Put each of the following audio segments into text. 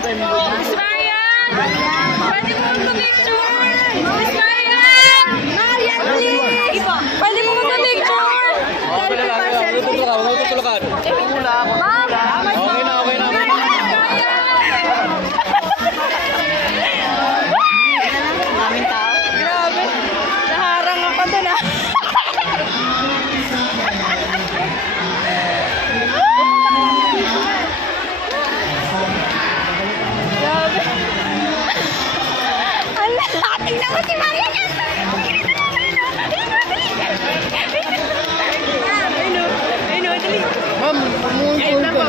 Miss Marian! Pwede mo mag-picture! Miss Marian! Marian, please! Pwede mo mag-picture! Selfie pa, selfie. Ma'am! Okay na, okay na. Daming tao. Grabe. Naharang ako dun ah. Grabe. Tingnan mo si Maria niya. Ayun o, dali. Ma'am, ayun na po.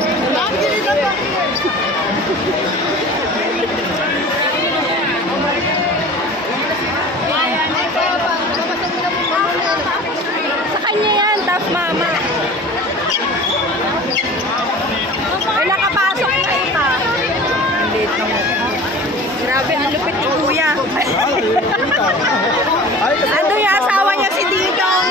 Sa kanya yan, tough mama. Ay, nakapasok na ita. Grabe, ang lupit ni Kuya. Ando yung asawa niya si Didong.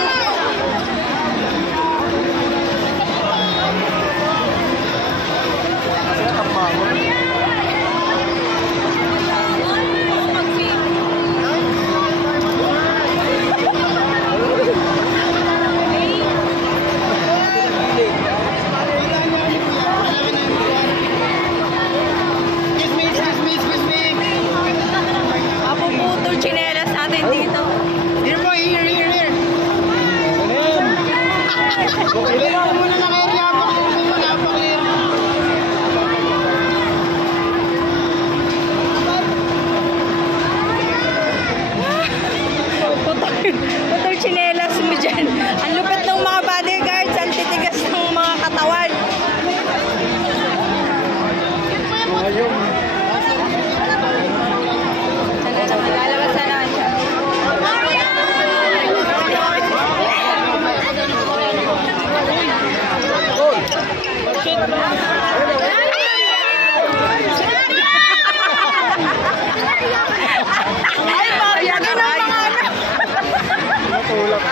Putol chinelas natin dito. Here po, here. Okay lang muna na kayo. Putol chinelas mo dyan. Ang lupit ng mga bodyguards, ang titigas ng mga katawan. Sana naman, lalabas na naman siya. Ay, Maria, ano na mga anak? Matulak.